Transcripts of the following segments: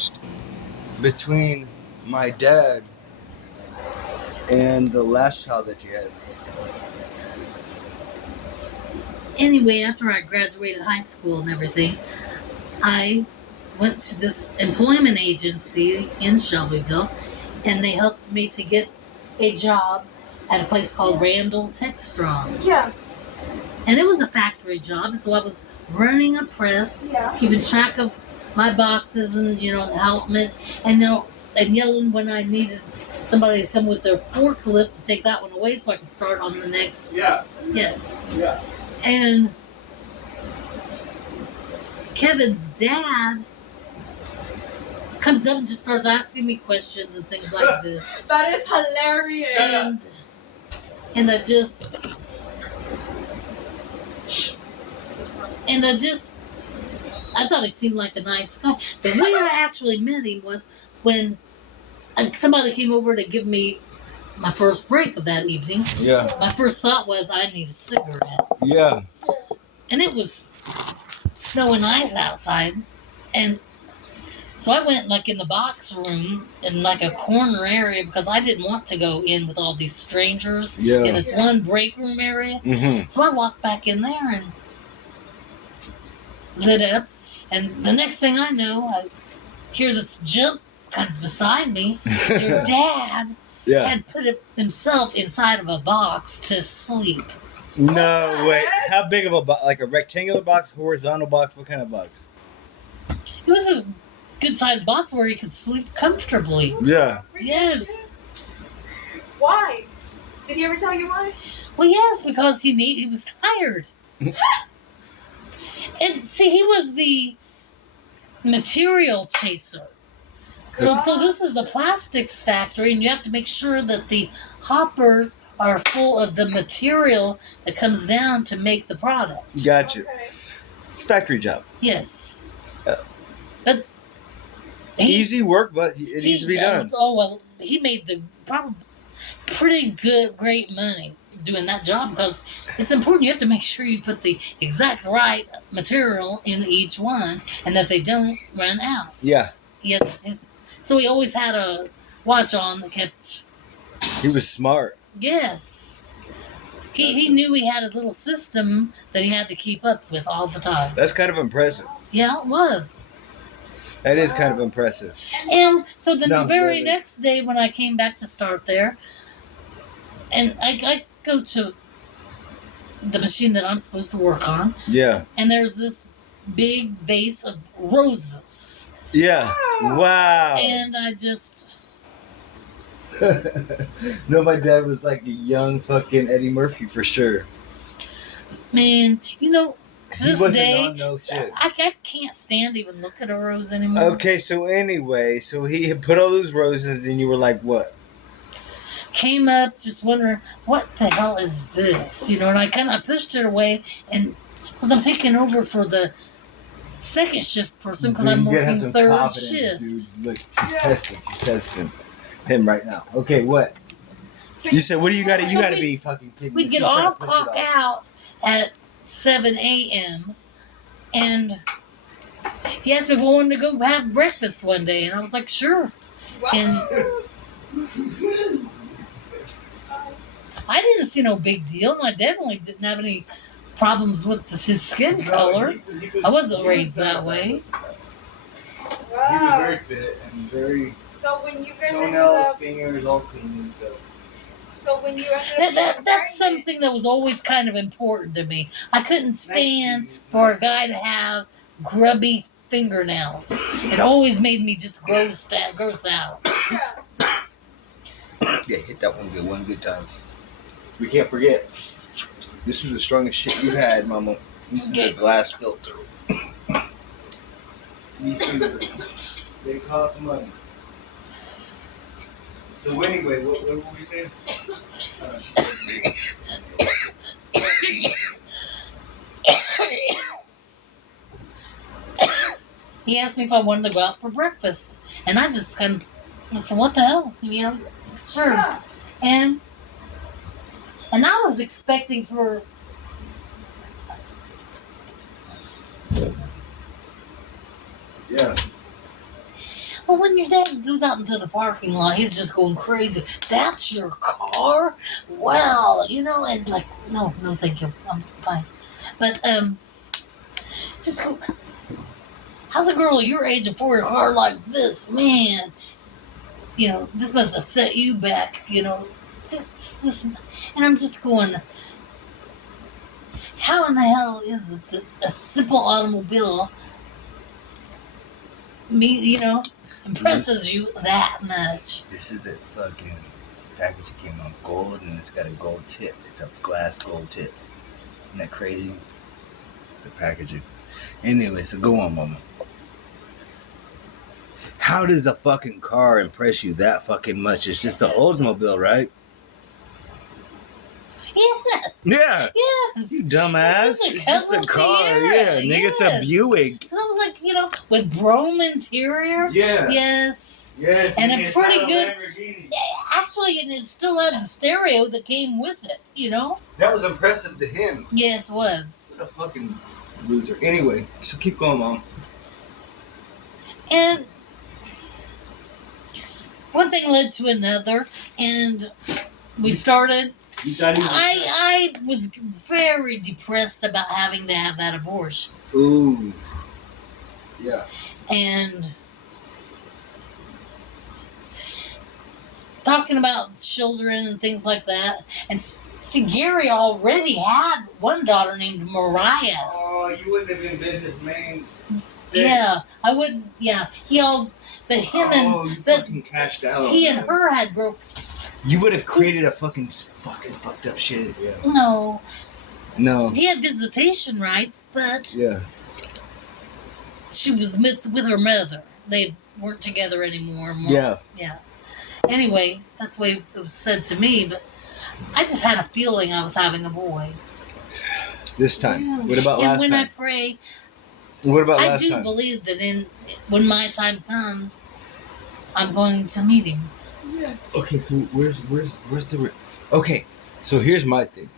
changed between my dad and the last child that you had? Anyway, after I graduated high school and everything, I went to this employment agency in Shelbyville, and they helped me to get a job at a place called Randall Textron. Yeah. And it was a factory job, so I was running a press, keeping track of my boxes and, helping it, and yelling when I needed somebody to come with their forklift to take that one away so I could start on the next. Yeah. Yes. Yeah. And Kevin's dad comes up and just starts asking me questions and things like this. That is hilarious. And I thought he seemed like a nice guy. The way I actually met him was when somebody came over to give me my first break of that evening. Yeah. My first thought was, I need a cigarette. Yeah. And it was snow and ice outside. And so I went in the box room in a corner area because I didn't want to go in with all these strangers in this one break room area. Mm-hmm. So I walked back in there and lit up. And the next thing I know, I hear this jump kind of beside me. Your dad had put himself inside of a box to sleep. No way. How big of a box? Like a rectangular box, horizontal box? What kind of box? It was a good-sized box where he could sleep comfortably. Yeah. Yes. Why? Did he ever tell you why? Well, yes, because he was tired. And see, he was the material chaser. So this is a plastics factory, and you have to make sure that the hoppers are full of the material that comes down to make the product. Gotcha. Okay. It's a factory job. Yes. But easy work, but it needs to be done. Oh, well, he made the probably pretty great money doing that job because it's important. You have to make sure you put the exact right material in each one and that they don't run out. Yeah. Yes. So he always had a watch on that kept... He was smart. Yes. He knew he had a little system that he had to keep up with all the time. That's kind of impressive. Yeah, it was. That is kind of impressive. And so then the very next day when I came back to start there, and I go to the machine that I'm supposed to work on. Yeah. And there's this big vase of roses. Yeah. Wow. And I just... No, my dad was like a young fucking Eddie Murphy for sure. Man, this day, on no shit. I can't stand to even look at a rose anymore. Okay, so anyway, so he had put all those roses and you were like, what? Came up just wondering, what the hell is this? And I pushed it away, and because I'm taking over for the second shift person because I'm working third shift. Dude. Look, she's testing him right now. Okay, what? So you said, what do you got to, you got to be fucking kidding me. We'd get all clock out at 7 a.m. and he asked me if I wanted to go have breakfast one day, and I was like, sure. Wow. And I didn't see no big deal, and I definitely didn't have any problems with his skin color. I wasn't raised that way. Wow. He was very fit and very... So when you guys toenails, fingers, all clean and stuff. So when you ended up that's something that was always kind of important to me. I couldn't stand for a guy to have grubby fingernails. It always made me just gross out. Yeah, hit that one good time. We can't forget. This is the strongest shit you had, Mama. This is a glass filter. These things, they cost money. So anyway, what were we saying? He asked me if I wanted to go out for breakfast, and I just I said, "What the hell?" Sure. Yeah. And I was expecting for. Yeah. Well, when your dad goes out into the parking lot, he's just going crazy. That's your car? Wow, and like, no, thank you. I'm fine. But just go. How's a girl your age afford a car like this, man? This must have set you back. This, and I'm just going. How in the hell is it that a simple automobile impresses you that much? This is the fucking package that came on gold, and it's got a gold tip. It's a glass gold tip. Isn't that crazy? The packaging. Anyway, so go on, mama. How does a fucking car impress you that fucking much? It's just an Oldsmobile, right? Yes. Yeah. Yes. You dumbass. It's just a car. Sierra. Yeah. Nigga, it's a Buick. Because I was like, with chrome interior. Yeah. Yes. Yes. And a pretty good. Lamborghini. Actually, and it still had the stereo that came with it. That was impressive to him. Yes, it was. What a fucking loser. Anyway, so keep going, Mom. And one thing led to another, and we started. You thought he was I was very depressed about having to have that abortion. Ooh. Yeah. And talking about children and things like that. And see, Gary already had one daughter named Mariah. Oh, you wouldn't have even been his main thing. Yeah, I wouldn't. Yeah, but him you fucking cashed out. He and her had broke. You would have created a fucking fucked up shit. Yeah. No. He had visitation rights, but yeah, she was with her mother. They weren't together anymore. Yeah. Anyway, that's the way it was said to me, but I just had a feeling I was having a boy. This time. Yeah. What about last time? And when I pray, what about last time? I do believe that when my time comes, I'm going to meet him. Yeah. Okay, so where's the... Okay, so here's my thing.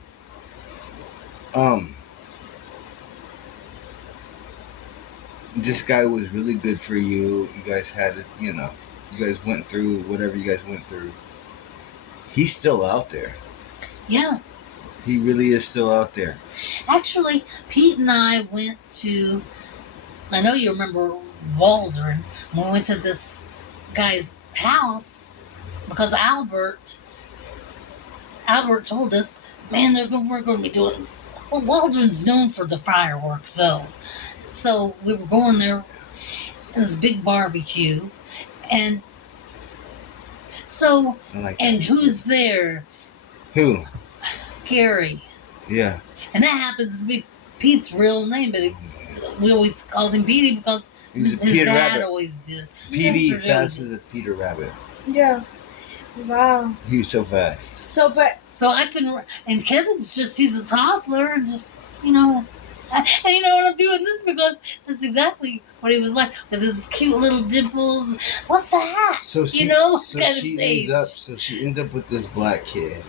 This guy was really good for you. You guys had it, you guys went through whatever you guys went through. He's still out there. Yeah. He really is still out there. Actually, Pete and I went to, I know you remember Waldron, we went to this guy's house because Albert told us, man, we're going to be doing, well, Waldron's known for the fireworks, so we were going there, this big barbecue, and so, and who's there? Who? Gary. Yeah. And that happens to be Pete's real name, but we always called him Petey because his Peter dad Rabbit. always did. Petey fast as a Peter Rabbit. Yeah. Wow. He was so fast. So I can, and Kevin's he's a toddler and just, and I'm doing this because that's exactly what he was like with his cute little dimples. What's that? So she ends up with this black kid,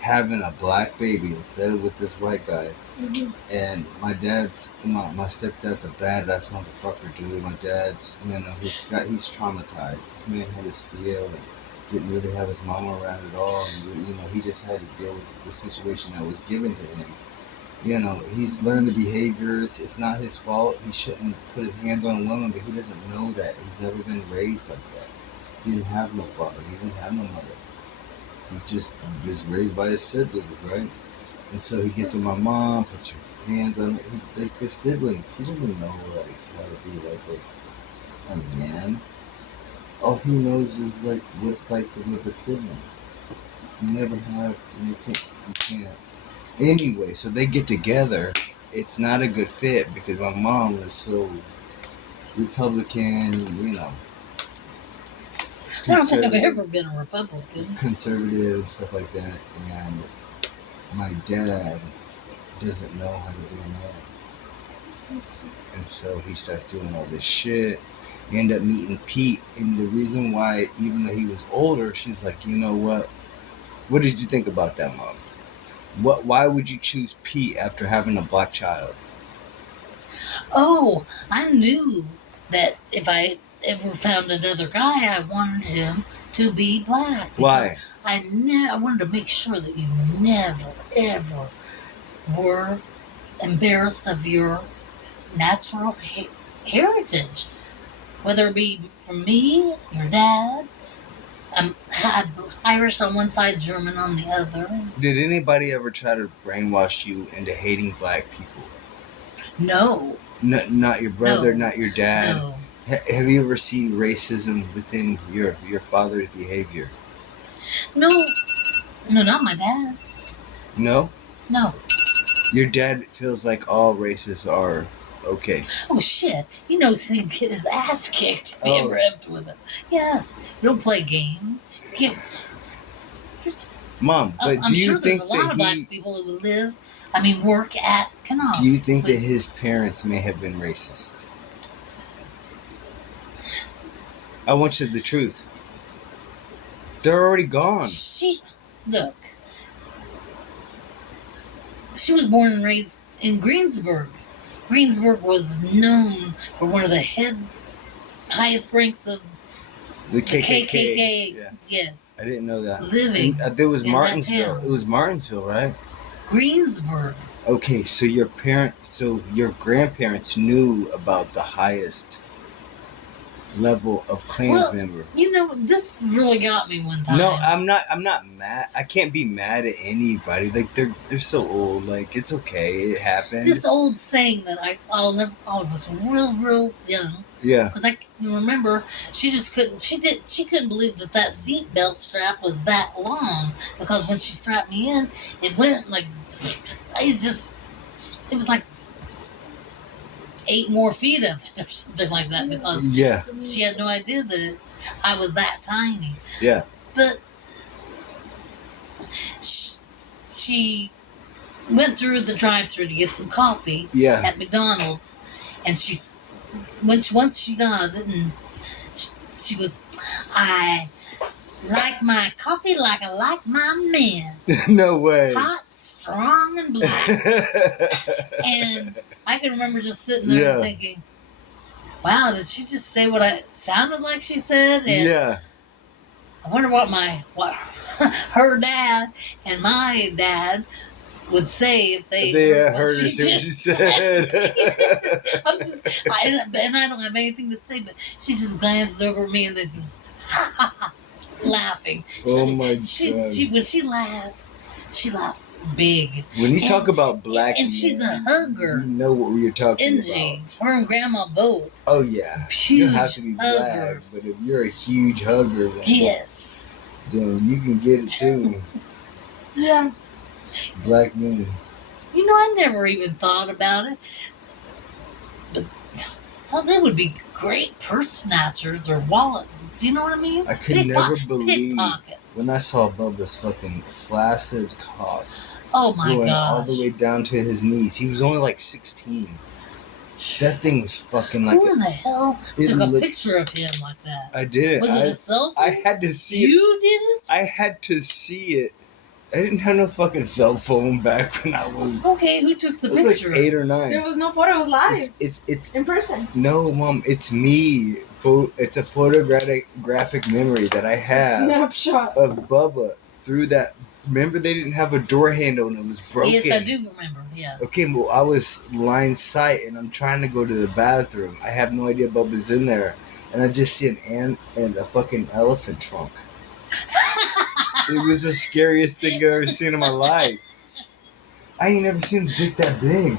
having a black baby instead of with this white guy. Mm-hmm. And my stepdad's a badass motherfucker, dude. My dad's, he's traumatized. This man had to steal and didn't really have his mama around at all. And, he just had to deal with the situation that was given to him. He's learned the behaviors. It's not his fault. He shouldn't put his hands on a woman, but he doesn't know that. He's never been raised like that. He didn't have no father. He didn't have no mother. He just was raised by his siblings, right? And so he gets with my mom, puts his hands on it. They're siblings. He doesn't know how to be like a man. All he knows is what it's like to live with siblings. You never have, you can't. Anyway, so they get together. It's not a good fit because my mom is so Republican, I don't think I've ever been a Republican. Conservative and stuff like that. And my dad doesn't know how to be a man. And so he starts doing all this shit. You end up meeting Pete. And the reason why, even though he was older, she was like, you know what? What did you think about that, Mom? Why would you choose Pete after having a black child? Oh, I knew that if ever found another guy, I wanted him to be black. Why? I wanted to make sure that you never, ever were embarrassed of your natural heritage, whether it be from me, your dad. I'm Irish on one side, German on the other. Did anybody ever try to brainwash you into hating black people? No. Not your brother, No. not your dad. No. Have you ever seen racism within your father's behavior? No. No, not my dad's. No? No. Your dad feels like all races are okay. Oh, shit. He knows he can get his ass kicked if he Oh. ever have with it. Yeah. You don't play games. You can't. Mom, but I'm do you sure think there's a lot of black people who work at Canal. Do you think that his parents may have been racist? I want you the truth. They're already gone. Look. She was born and raised in Greensburg. Greensburg was known for one of the highest ranks of The the KKK. KKK. Yeah. Yes. I didn't know that. Living. There was in Martinsville. that town. It was Martinsville, right? Greensburg. Okay, so your grandparents knew about the highest level of Klans member. You know, this really got me one time. No, I'm not mad. I can't be mad at anybody. Like they're so old. Like it's okay. It happened. This old saying that I was real young. Yeah. Because I can remember she couldn't believe that seatbelt strap was that long, because when she strapped me in, it went like, it was like 8 more feet of it or something like that, because she had no idea that I was that tiny. Yeah. But she went through the drive-thru to get some coffee at McDonald's, and once she got it, and she was, I like my coffee like I like my men. No way. Hot, strong, and black. And I can remember just sitting there and thinking, wow, did she just say what I sounded like she said? And I wonder what her dad and my dad would say if they heard her say what she said. And I don't have anything to say, but she just glances over at me and then just laughing. Oh my God. When she laughs big. When you talk about black and she's a hugger. You know what we're talking about. Her and Grandma both. Oh yeah. Huge you have to be black, huggers. but if you're a huge hugger, then you can get it too. Yeah. Black men. You know, I never even thought about it. But they would be great purse snatchers or wallets. You know what I mean? I could never believe when I saw Bubba's fucking flaccid cock. Oh my going gosh. all the way down to his knees. He was only like 16. That thing was fucking like. Who in the hell took a picture of him like that? I did it. Was it a selfie? I had to see it. You did it? I had to see it. I didn't have no fucking cell phone back when I was. Okay, who took the I was picture? like 8 or 9. There was no photo. It was live. It's in person. No, Mom, it's me. It's a photographic memory that I have. Snapshot of Bubba through that. Remember, they didn't have a door handle and it was broken. Yes, I do remember. Yes. Okay, well, I was line sight and I'm trying to go to the bathroom. I have no idea Bubba's in there, and I just see an ant and a fucking elephant trunk. It was the scariest thing I've ever seen in my life. I ain't never seen a dick that big.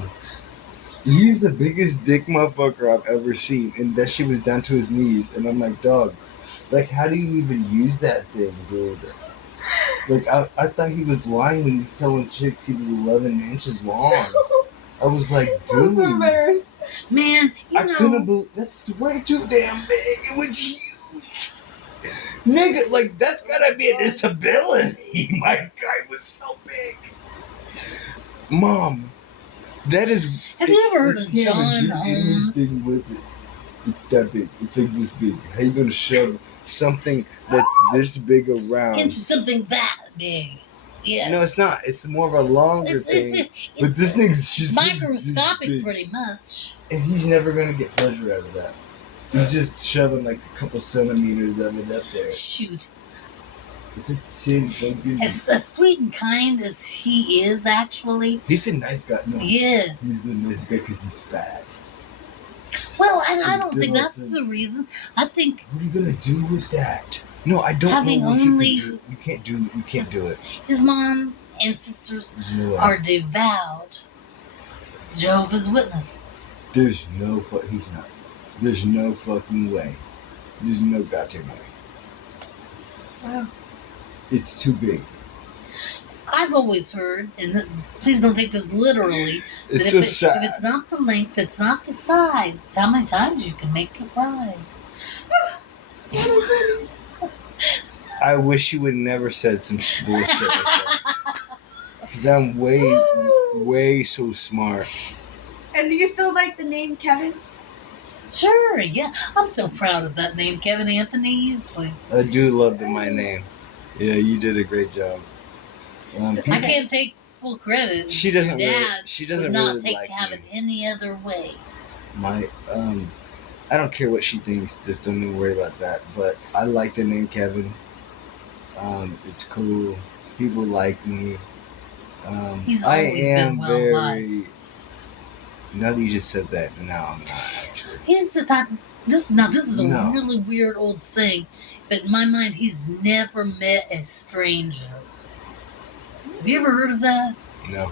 He's the biggest dick motherfucker I've ever seen, and that shit was down to his knees. And I'm like, dog, like, how do you even use that thing, dude? Like, I thought he was lying when he was telling chicks he was 11 inches long. I was like, dude. I'm so embarrassed. Man, I couldn't believe, that's way too damn big. It was huge. Nigga, like, that's gotta be a disability. My guy was so big. Mom, that is. Have you ever heard of John Holmes? With it. It's that big. It's like this big. How you gonna shove something that's this big around into something that big? Yes. No, it's not. It's more of a longer thing. But this thing's just microscopic, pretty much. And he's never gonna get pleasure out of that. He's just shoving like a couple centimeters of it up there. Shoot. Is it sin? Don't give me- As sweet and kind as he is, actually. He's a nice guy. No, Yes. he's a nice guy because he's fat. Well, I don't think that's the reason. I think What are you gonna do with that? No, I don't Having know what only- you can do. You can't do it. his mom and sisters There's no way. are devout Jehovah's Witnesses. There's no he's not. There's no fucking way. There's no goddamn way. Wow. It's too big. I've always heard, and please don't take this literally, It's that so if sad. it's not the length, it's not the size, how many times you can make it rise. I wish you would never said some bullshit like that. Because I'm way so smart. And do you still like the name Kevin? Sure, yeah. I'm so proud of that name, Kevin Anthony Easley. I do love my name. Yeah, you did a great job. I can't take full credit. She doesn't Your really- dad she doesn't would not really take like have me. it any other way. I don't care what she thinks. Just don't even worry about that. But I like the name Kevin. It's cool. People like me. He's I always am been well very. liked. Now that you just said that, now I'm not actually. He's the type. This is a No. really weird old saying, but in my mind, he's never met a stranger. Have you ever heard of that? No.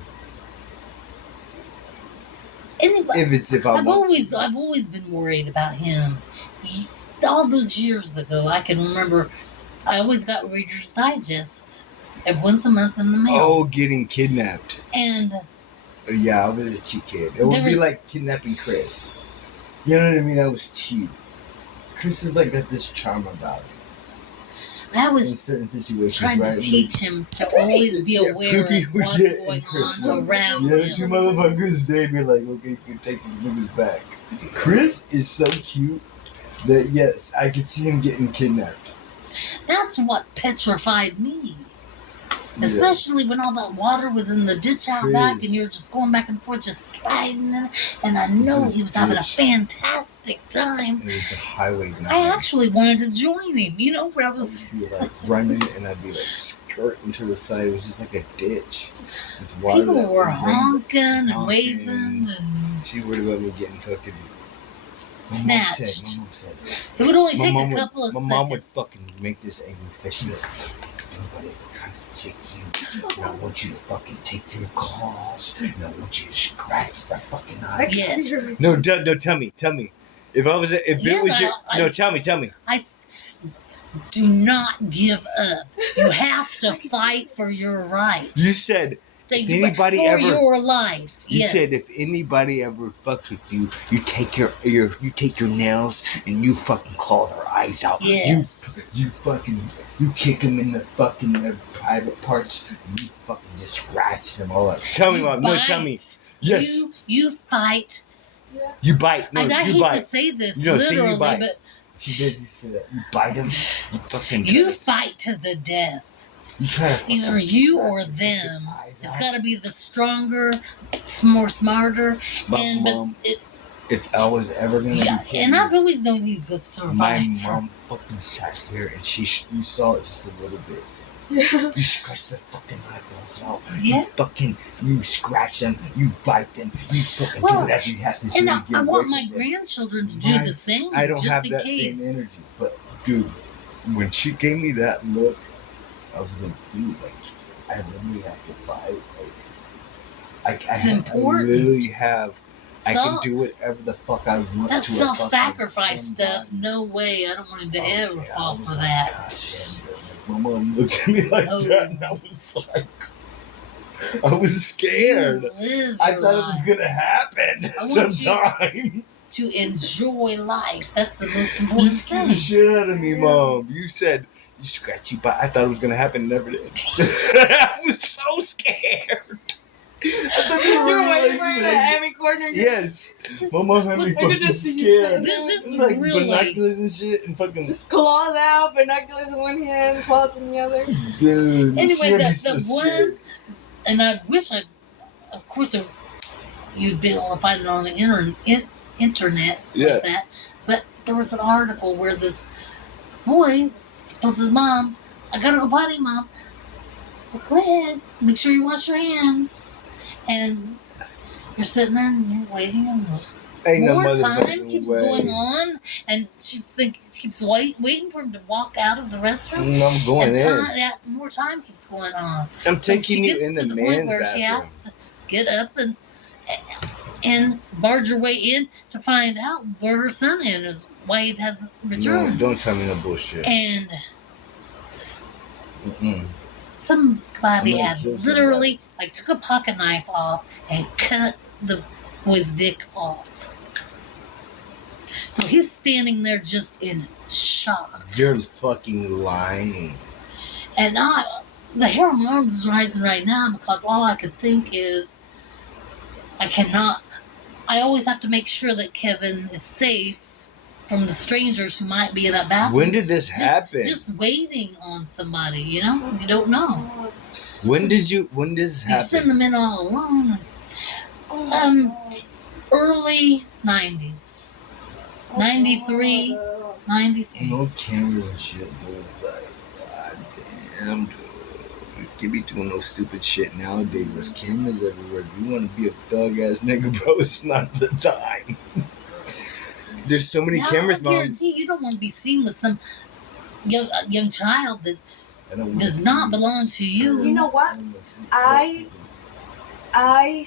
Anybody? If I I've want to. always been worried about him. All those years ago, I can remember. I always got Reader's Digest once a month in the mail, Oh, getting kidnapped. and Yeah, I was a cute kid. It would There be was- like kidnapping Chris. You know what I mean? I was cute. Chris has like got this charm about him I in was certain situations, trying right? to teach him to always be Yeah, aware of Poopy would what's get going in Chris. on around Yeah, him. two motherfuckers, they'd be like, okay, you can take these niggas back. Chris is so cute that, yes, I could see him getting kidnapped. That's what petrified me. Yeah. Especially when all that water was in the ditch out back Chris. and you're just going back and forth, just sliding in it. And I know a he was having a ditch. fantastic time. And it's a highway 9. I actually wanted to join him, where I was. I'd be like running and I'd be like skirting to the side. It was just like a ditch. With water People that were was honking and honking. waving and She worried about me getting fucking snatched. My mom said. It would only My take mom a couple of my seconds. mom would fucking make this angry face. She'd be like, nobody tries to take you. And I want you to fucking take your claws. And I want you to scratch that fucking eye. Yes. No, tell me. If I was, if Yes, it was your, I- no, tell me. Do not give up. You have to fight for your rights. You said, if anybody for ever- your life. you Yes. said if anybody ever fucks with you, you take your nails and you fucking claw their eyes out. Yes. You kick them in the fucking their private parts. And you fucking just scratch them all up. Tell me, You Mom. No, bite. tell me. Yes. You fight. You bite. No, I you hate bite. to say this No, say you literally, bite. but She did. You said that. You bite them. You fucking. you try to- fight to the death. You try to. Either fucking you scratch or their fucking them. eyes It's out. got to be the stronger, more smarter, My and mom. but it, If I was ever gonna yeah. be And I've kidnapped, always known he's a my survivor. mom fucking sat here and you saw it just a little bit. Yeah. You scratch the fucking eyeballs out. Yeah. You scratch them. You bite them. You fucking do Well, whatever you have to do. And to I get want away my from them. grandchildren to do Mine- the same, I don't just have in that case. same energy, but dude, when she gave me that look, I was like, dude, like, I really have to fight. Like, It's important. I literally have. I can So- do whatever the fuck I want That to. a self-sacrifice fucking stuff, somebody. no way. I don't want him to Oh, ever yeah, I fall was for like, that. "God damn it." Like, my mom looked at me like Oh. that, and I was like, I was scared. You live I your thought it was life gonna happen I want you- sometime. to enjoy life. That's the most You important scared the thing. shit out of me, Yeah. Mom. You said you scratch you, but I thought it was gonna happen. Never did. I was so scared. I thought You you were waiting like, for it at every corner. yes. This, My mom had me I could fucking just see you scared. this And, like really, binoculars and shit, and fucking Just claws out, binoculars in one hand, claws in the other. dude. Anyway, she had me the so one- scared. and I wish of course, you'd be able to find it on the internet Yeah. like that. But there was an article where this boy told his mom, "I gotta go potty, Mom." Well, go ahead. Make sure you wash your hands. And you're sitting there and you're waiting, and Ain't more no time keeps way. going on, and she keeps waiting for him to walk out of the restroom. I'm going and in. More time keeps going on. I'm So taking she you gets in to the the point man's where she bathroom. has to get up and barge her way in to find out where her son is, why it hasn't No, returned. don't tell me no bullshit. And Mm-mm. somebody I'm had not joking literally took a pocket knife off and cut the boy's dick off. So he's standing there just in shock. You're fucking lying. And the hair on my arms is rising right now because all I could think is I always have to make sure that Kevin is safe from the strangers who might be in that bathroom. When did this happen? Just waiting on somebody, you don't know. When did this You happen? send them in all alone. Early 90s. 93. 93. No cameras and shit, dude. It's like, god damn, dude. You can't be doing no stupid shit nowadays. There's cameras everywhere. If you want to be a thug ass nigga, bro, it's not the time. There's so many cameras, I Mom. guarantee you don't want to be seen with some young child that does not belong to you. You know what? I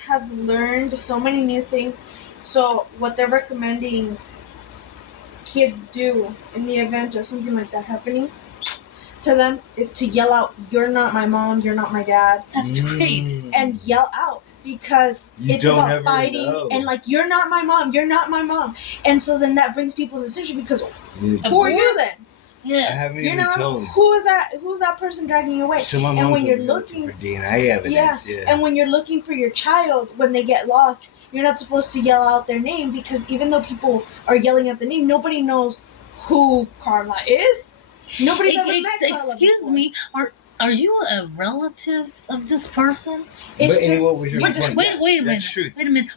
have learned so many new things. So what they're recommending kids do in the event of something like that happening to them is to yell out, "You're not my mom, you're not my dad." That's great. And yell out, because You it's don't about ever fighting know. and "You're not my mom, you're not my mom." And so then that brings people's attention, because Of who are you course. then? I Yes. haven't You even know, told him. who's that person dragging you away? So my And mom's when you're over looking for DNA evidence, yeah. And when you're looking for your child, when they get lost, you're not supposed to yell out their name, because even though people are yelling out the name, nobody knows who Carla is. Nobody's ever met Carla Excuse before. me, are you a relative of this person? It's But just, what was your Wait a point? minute. That's truth. Wait a minute.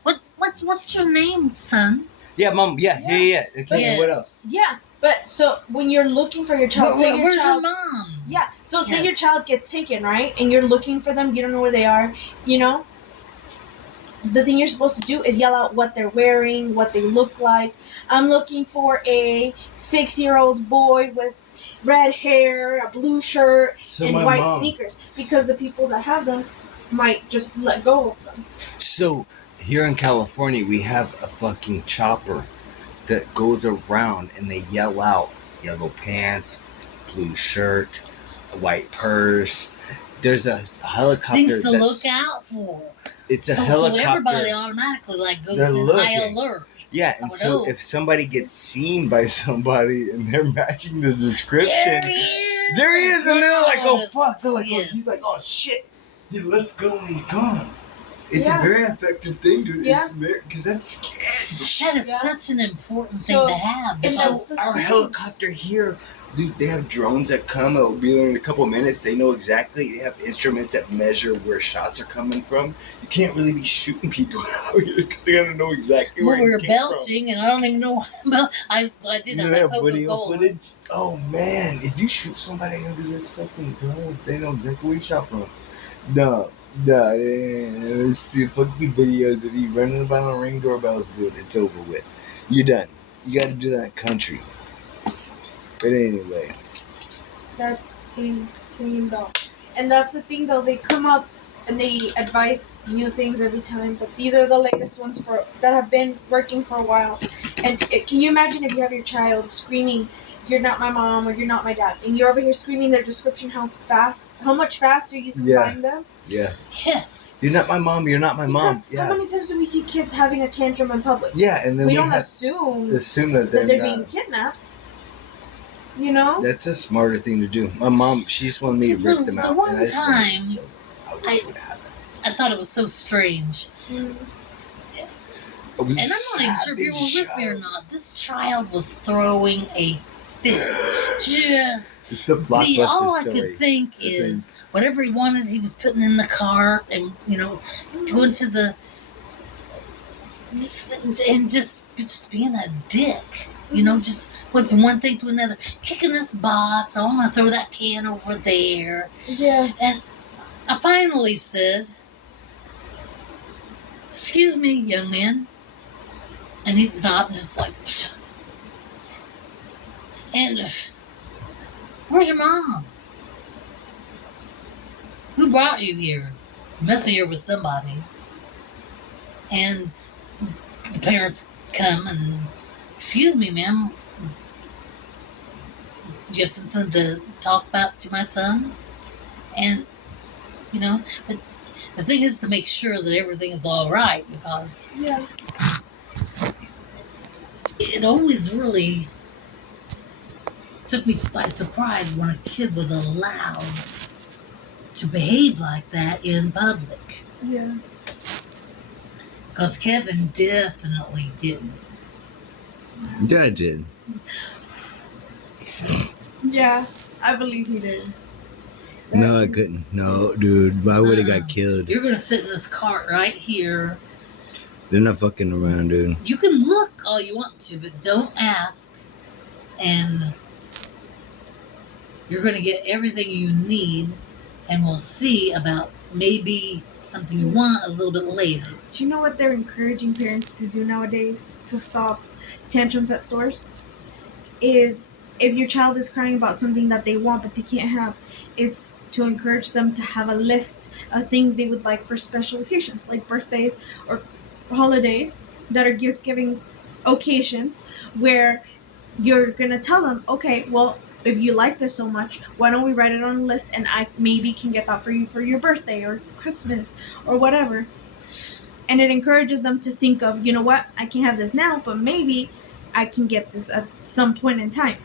What's your name, son? Yeah, Mom. Yeah. Okay. Yes. What else? yeah. But so when you're looking for your child, say your Where's child, your mom? yeah. So say Yes. your child gets taken, right? And you're looking for them, you don't know where they are, the thing you're supposed to do is yell out what they're wearing, what they look like. I'm looking for a 6-year-old boy with red hair, a blue shirt, So and my white mom. sneakers. Because the people that have them might just let go of them. So here in California, we have a fucking chopper that goes around and they yell out yellow pants, blue shirt, a white purse. There's a helicopter Things to look out for. It's a So helicopter. everybody automatically goes They're in high looking. alert. Yeah, I and would so hope. if somebody gets seen by somebody and they're matching the description, There he is. there he is, and they're like, "Oh fuck!" They're like, Yes. "Oh," he's like, "Oh shit!" He lets go and he's gone. It's Yeah. a very effective thing, dude. Yeah. Because that's scary. That is Yeah. such an important So- thing to have. and So that's the our thing. helicopter here, dude, they have drones that come. It'll be there in a couple of minutes. They know exactly. They have instruments that measure where shots are coming from. You can't really be shooting people out here because they gotta know exactly where we were it came belching, and I don't even know about. I from. did You have have that video Coca-Cola. footage? Oh man, if you shoot somebody, they're gonna be this fucking dumb. They know exactly where you shot from. No, it's the fucking videos of you running about on ring doorbells, dude. It's over with. You're done. You gotta do that in country. But anyway. That's insane, though. And that's the thing, though. They come up and they advise new things every time, but these are the latest ones that have been working for a while. And can you imagine if you have your child screaming, "You're not my mom," or "You're not my dad," and you're over here screaming their description, how much faster you can Yeah. find them? Yeah. Yes. You're not my mom. You're not my Because mom. Yeah. how many times do we see kids having a tantrum in public? Yeah, and then We don't have assume to assume that that they're not. being kidnapped. You know? That's a smarter thing to do. My mom, she just wanted me to rip them The out. one and I just wanted time to show them how it I- would happen. I thought it was so strange. Mm. It was And I'm not even sure if you were with me or not. This child was throwing a fit. Just It's the blockbuster all I story. could think I is whatever he wanted, he was putting in the cart and going to the and just being a dick. You know, just went from one thing to another. Kicking this box. Oh, I'm going to throw that can over there. Yeah. And I finally said, "Excuse me, young man." And he stopped and just like, "Psh." And where's your mom? Who brought you here? You must be here with somebody. And the parents come and, "Excuse me, ma'am, do you have something to talk about to my son?" And, you know, but the thing is to make sure that everything is all right, because Yeah. it always really took me by surprise when a kid was allowed to behave like that in public. Yeah. Because Kevin definitely didn't. Yeah, I did. Yeah. I believe he did. No, I couldn't. No, dude. I would have got killed. You're going to sit in this cart right here. They're not fucking around, dude. You can look all you want to, but don't ask. And you're going to get everything you need. And we'll see about maybe something you want a little bit later. Do you know what they're encouraging parents to do nowadays to stop tantrums at stores? Is if your child is crying about something that they want but they can't have, is to encourage them to have a list of things they would like for special occasions, like birthdays or holidays that are gift-giving occasions, where you're going to tell them, okay, well, if you like this so much, why don't we write it on a list and I maybe can get that for you for your birthday or Christmas or whatever. And it encourages them to think of, you know what, I can't have this now, but maybe I can get this at some point in time.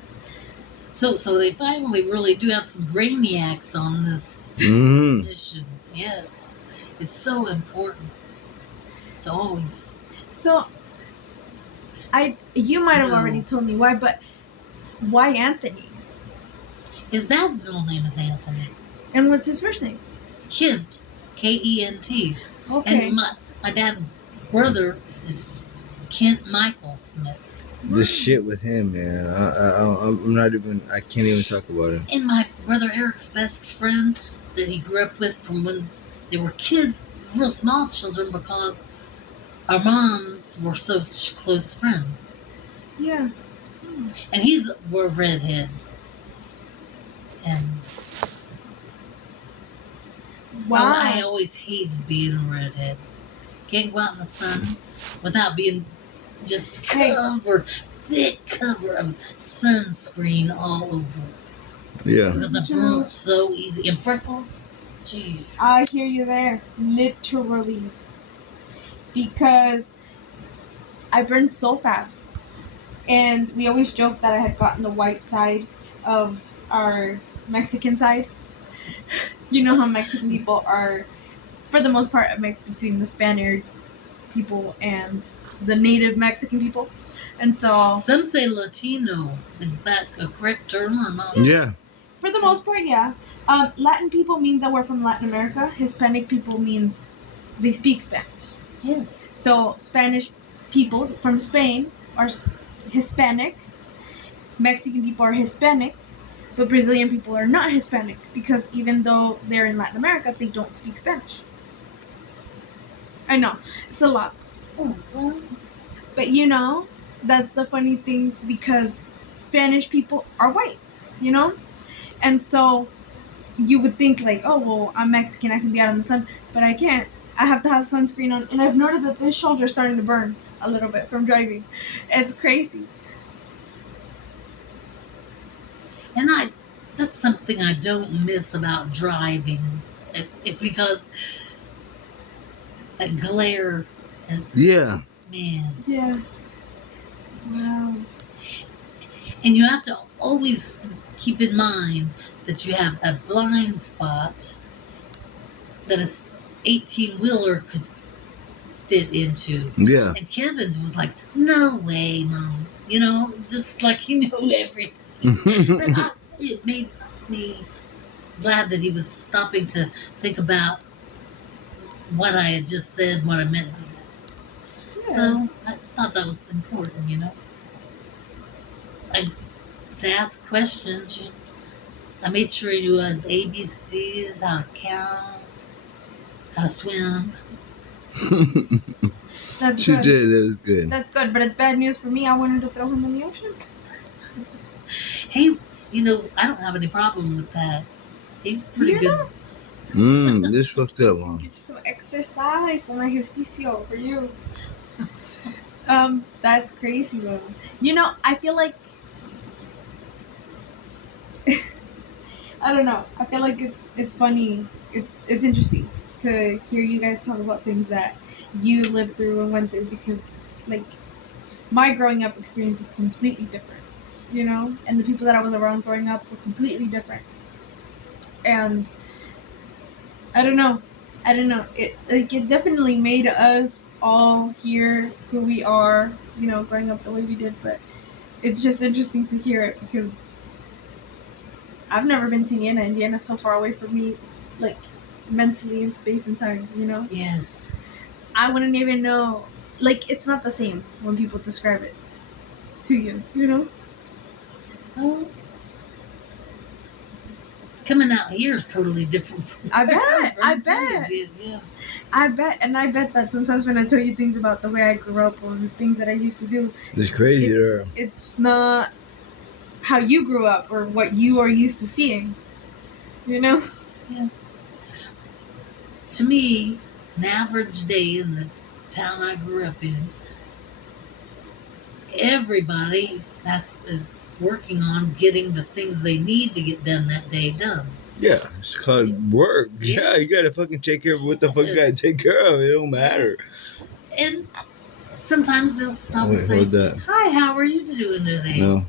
So they finally really do have some brainiacs on this mission. Yes. It's so important to always... So, you might have already told me why, but why Anthony? His dad's middle name is Anthony. And what's his first name? Kent. K-E-N-T. Okay. And my dad's brother is Kent Michael Smith. The shit with him, man. I'm not even. I can't even talk about him. And my brother Eric's best friend that he grew up with from when they were kids, real small children, because our moms were such close friends. Yeah. And he's a redhead. And Wow. I always hated being a redhead. Can't go out in the sun without being just thick cover of sunscreen all over. Yeah. Because I burnt so easy. And freckles, gee. I hear you there. Literally. Because I burned so fast. And we always joked that I had gotten the white side of our Mexican side. You know how Mexican people are, for the most part, a mix between the Spaniard people and the native Mexican people. And so... Some say Latino. Is that a correct term or not? Yeah. For the most part, yeah. Latin people means that we're from Latin America. Hispanic people means they speak Spanish. Yes. So Spanish people from Spain are Hispanic. Mexican people are Hispanic. But Brazilian people are not Hispanic because even though they're in Latin America, they don't speak Spanish. I know. It's a lot. Oh, well. But you know, that's the funny thing because Spanish people are white, you know? And so you would think like, oh, well, I'm Mexican, I can be out in the sun, but I can't. I have to have sunscreen on. And I've noticed that this shoulder is starting to burn a little bit from driving. It's crazy. And that's something I don't miss about driving. It's because that glare and Yeah. man. Yeah. Wow. And you have to always keep in mind that you have a blind spot that a 18-wheeler could fit into. Yeah. And Kevin's was like, no way, Mom. You know, just like he knew everything. But it made me glad that he was stopping to think about what I had just said, what I meant by that. Yeah. So I thought that was important, you know. to ask questions. I made sure he was ABCs, how to count, how to swim. That's She good. did. It was good. That's good, but it's bad news for me. I wanted to throw him in the ocean. Hey, I don't have any problem with that. He's pretty You good. This fucked up, huh? Get you some exercise, some ejercicio for you. That's crazy though. I feel like I don't know. I feel like it's funny. It's interesting to hear you guys talk about things that you lived through and went through because, like, my growing up experience is completely different, and the people that I was around growing up were completely different. And I don't know. It definitely made us all here who we are, growing up the way we did. But it's just interesting to hear it because I've never been to Indiana. Indiana's so far away from me, like mentally in space and time. Yes. I wouldn't even know. Like, it's not the same when people describe it to you. Well, coming out here is totally different from I bet. I from bet. Yeah. I bet that sometimes when I tell you things about the way I grew up or the things that I used to do, It's crazy there. it's not how you grew up or what you are used to seeing. Yeah. To me, an average day in the town I grew up in, everybody is working on getting the things they need to get done that day done. Yeah, it's called work. Yes. Yeah, you gotta fucking take care of what the fuck you gotta take care of. It don't matter. Yes. And sometimes they'll stop and Wait, say, hold that. "Hi, how are you doing today?" No.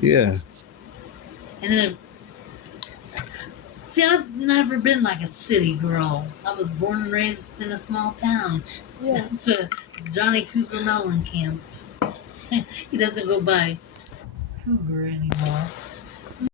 Yeah. And then, see, I've never been like a city girl. I was born and raised in a small town. Yeah. It's a Johnny Cougar Mellencamp. He doesn't go by Cougar anymore.